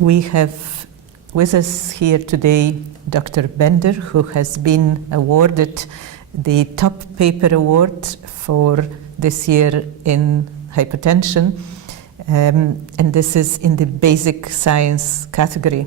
We have with us here today Dr. Bender, who has been awarded the top paper award for this year in hypertension, and this is in the basic science category.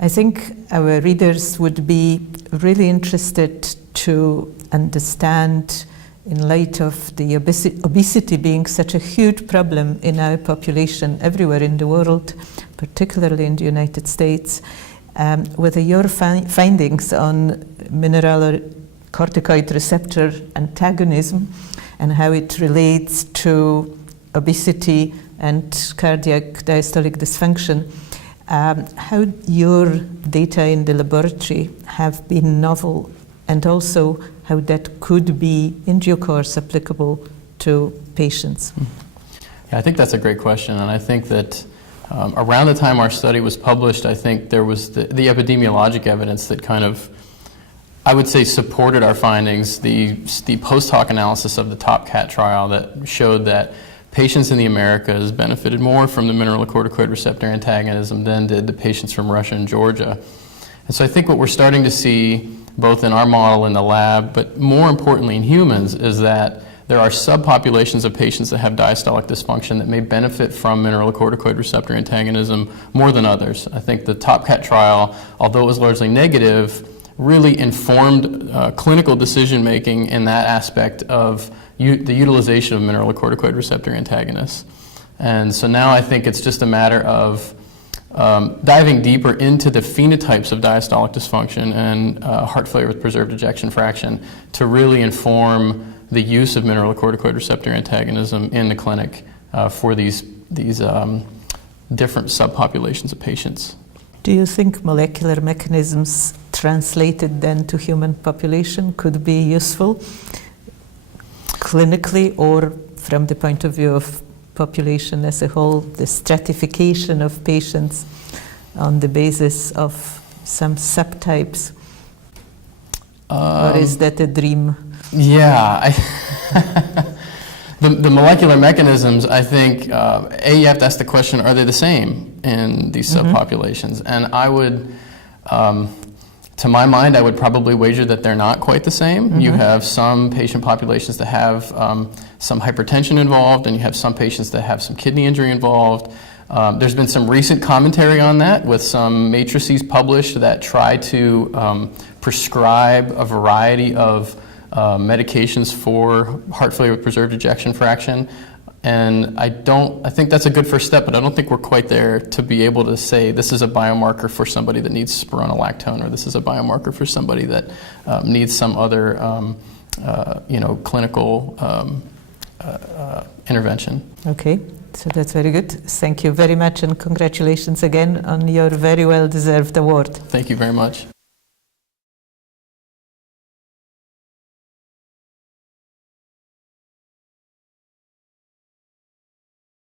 I think our readers would be really interested to understand, in light of the obesity being such a huge problem in our population everywhere in the world, particularly in the United States, whether your findings on mineralocorticoid receptor antagonism and how it relates to obesity and cardiac diastolic dysfunction, how your data in the laboratory have been novel, and also how that could be in due course applicable to patients. Yeah, I think that's a great question, and I think that around the time our study was published, I think there was the epidemiologic evidence that kind of, I would say, supported our findings. The post hoc analysis of the TOPCAT trial that showed that patients in the Americas benefited more from the mineralocorticoid receptor antagonism than did the patients from Russia and Georgia. And so I think what we're starting to see, both in our model in the lab, but more importantly in humans, is that there are subpopulations of patients that have diastolic dysfunction that may benefit from mineralocorticoid receptor antagonism more than others. I think the TOPCAT trial, although it was largely negative, really informed clinical decision making in that aspect of the utilization of mineralocorticoid receptor antagonists. And so now I think it's just a matter of diving deeper into the phenotypes of diastolic dysfunction and heart failure with preserved ejection fraction to really inform the use of mineralocorticoid receptor antagonism in the clinic for these different subpopulations of patients. Do you think molecular mechanisms translated then to human population could be useful clinically, or from the point of view of population as a whole, the stratification of patients on the basis of some subtypes? Or is that a dream? Yeah. The molecular mechanisms, I think, you have to ask the question, are they the same in these subpopulations? And I would, to my mind, I would probably wager that they're not quite the same. You have some patient populations that have some hypertension involved, and you have some patients that have some kidney injury involved. There's been some recent commentary on that with some matrices published that try to prescribe a variety of medications for heart failure with preserved ejection fraction. And I think that's a good first step, but I don't think we're quite there to be able to say this is a biomarker for somebody that needs spironolactone, or this is a biomarker for somebody that needs some other clinical intervention. Okay, so that's very good. Thank you very much, and congratulations again on your very well-deserved award. Thank you very much.